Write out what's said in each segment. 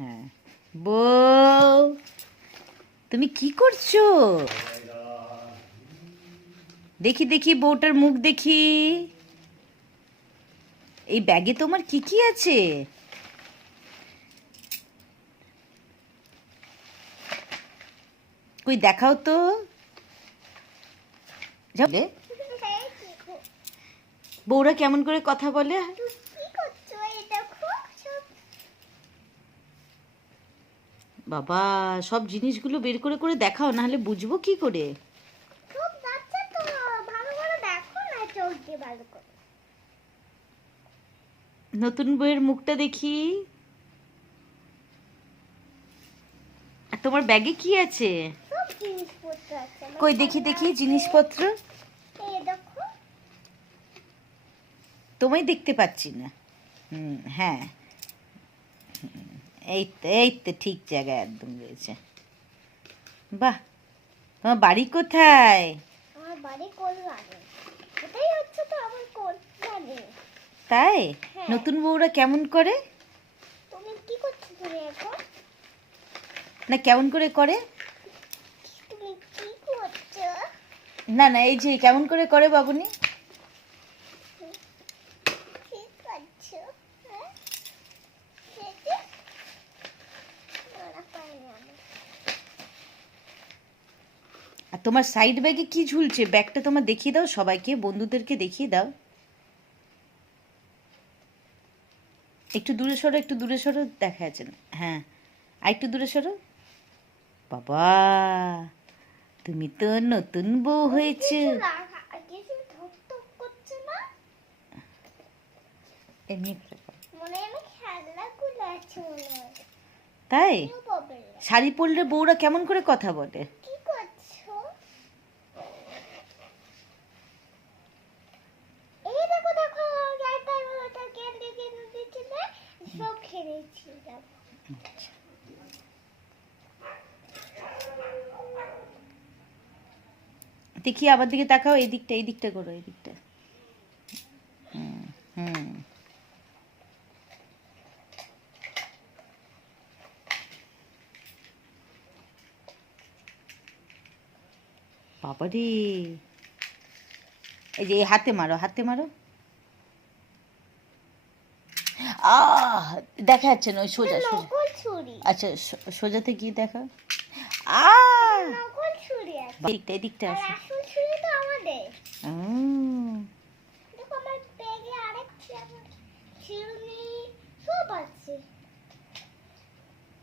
হ্যাঁ, বউ তুমি কি করছো? দেখি দেখি বউটার মুখ দেখি। এই ব্যাগে তোমার কি কি আছে? কই দেখাও তো। যাবে বউরা কেমন করে কথা বলে? বাবা, সব জিনিসগুলো বের করে করে দেখাও, না হলে বুঝবো কি করে? নতুন বইয়ের মুখটা দেখি। আর তোমার ব্যাগে কি আছে? কই দেখি দেখি জিনিসপত্র। তোমায় দেখতে পাচ্ছি না। হ্যাঁ, এই তো ঠিক জায়গায় একদম রয়েছে। বাহ, তোমার বাড়ি কোথায়? আমার বাড়ি কল্যাণে। এটাই হচ্ছে তো আমার কল্যাণে। তাই? হ্যাঁ। নতুন বউরা কেমন করে? তুমি কি করছো তুমি এখন? না কেমন করে করে? তুমি কি করছো? না না, এই যে কেমন করে করে বাবুনি? কি করছো? হ্যাঁ? এই যে, ওরা পায়নি আমার। আর তোমার সাইড ব্যাগে কি ঝুলছে? ব্যাগটা তোমার দেখিয়ে দাও, সবাইকে, বন্ধুদেরকে দেখিয়ে দাও। একটু দূরে সরো, একটু দূরে সরো, দেখা যাচ্ছে না। হ্যাঁ, আর একটু দূরে সরো। বাবা, তুমি তো নতুন বউ হয়েছে। কিছু ধপ করছে না? এমনি মনে হয় আমি খেলাগুলো আছে মনে হয়। তাই? কেউ পাবে না। শাড়ি পরলে বউরা কেমন করে কথা বলে? কি করছো? এই দেখো দেখো, যাইটা ওটা কেটে কেটে দিচ্ছিল, সব খেয়েছি দেখো। দেখি আমার দিকে তাকাও, এই দিকটা, এই দিকটা করো, এই দিকটা। হুম হুম। বাবারে, এই যে এই হাতে মারো, হাতে মারো। আহ, দেখা যাচ্ছে না, ওই সোজা সোজা। নকল ছুরি। আচ্ছা, সোজাতে গিয়ে দেখা। আহ, নকল ছুরি আছে। এদিকটা, এদিকটা আর আছে। আসল ছুরি তো আমাদের। উম, দেখো আমার ব্যাগে আরেক চিরুনি সব আছে।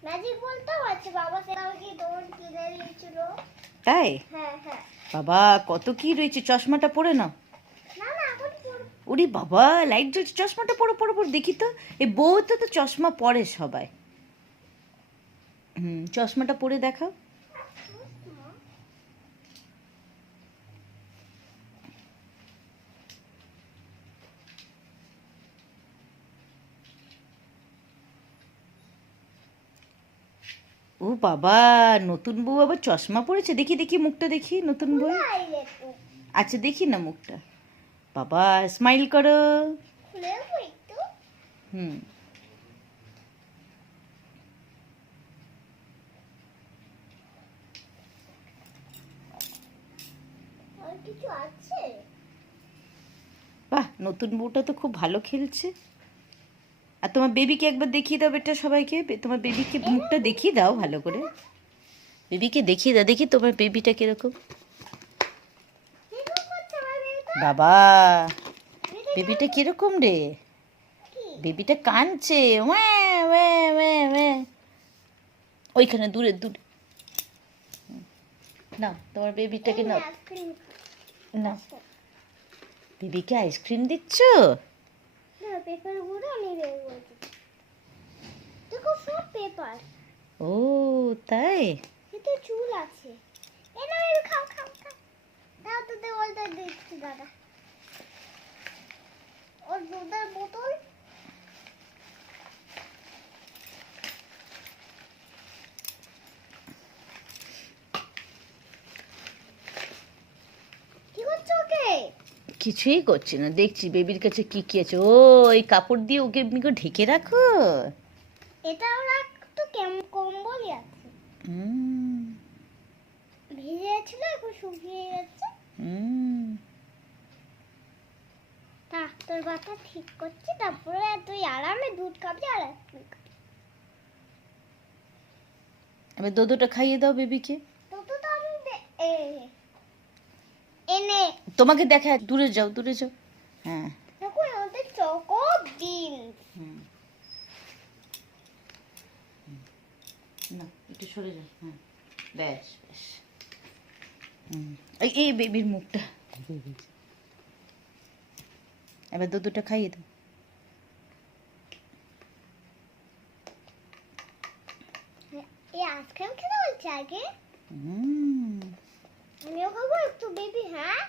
ম্যাজিক বলতেও আছে, বাবা সেটাকে দৌড় কিনে দিয়েছিল। তাই? হ্যাঁ হ্যাঁ। বাবা, কত কি রয়েছে। চশমাটা পরে নাও। না না, এখন পড়বো। ওরে বাবা, লাইট জ্বলছে। চশমাটা পরো পরো পরো, দেখি তো। এই বউতে তো চশমা পরে সবাই। চশমাটা পরে দেখাও। ও বাবা, নতুন বউ আবার চশমা পরেছে। দেখি দেখি মুখটা দেখি, নতুন বউ। খুলে একটু। আচ্ছা, দেখি না মুখটা। বাবা, স্মাইল করো। খুলে একটু। হুম। আর কিছু আছে? বাহ, নতুন বউটা তো খুব ভালো খেলছে। আর তোমার বেবিকে একবার দেখিয়ে দাও বেটা সবাইকে। তোমার বেবিকে মুখটা দেখিয়ে দাও ভালো করে। বেবিকে দেখিয়ে দাও, দেখি তোমার বেবিটা কিরকম। এরকম করছে আমার মেয়েটা। বাবা, বেবিটা কিরকম রে? কি? বেবিটা কাঁদছে। ওয়াঁ, ওয়াঁ, ওয়াঁ, ওয়াঁ। ওইখানে দূরে দূরে। না, তোমার বেবিটাকে না। আইসক্রিম। না, বেবিকে আইসক্রিম দিচ্ছ? না, পেপার গুলো আমি বের করে দিচ্ছি। দেখো সব পেপার। ও তাই? এতে চুল আছে। এ না, এর খাও খাও খাও। দাও তো দেওয়ালটা দেখছি দাদা। ওর দুধের বোতল। কি করছো ওকে? কিছুই করছি না, দেখছি বেবির কাছে কি কি আছে। ও, এই কাপড় দিয়ে ওকে এমনি করে ঢেকে রাখো। এটা ওরা তো কেমন কম্বলই আছে। হুম ভিজে ছিল এখন শুকিয়ে যাচ্ছে। হুম ডাক্তার বাটা ঠিক করছি, তারপরে তুই আরামে দুধ খাবি আর তুই খাবি। এবার দুধটা খাইয়ে দাও বেবিকে। তো আমি এনে তোমাকে দেখা, দূরে যাও দূরে যাও। হ্যাঁ দেখো আমাদের চকো ডিম। হুম না একটু সরে যাও। হ্যাঁ ব্যাস ব্যাস। এই এই বেবির মুখটা ধুয়ে দিয়েছে। এবার দুধটা খাইয়ে দাও। এই আইসক্রিম খেতে বলছে আগে, হুম আমিও খাবো একটু বেবি। হ্যাঁ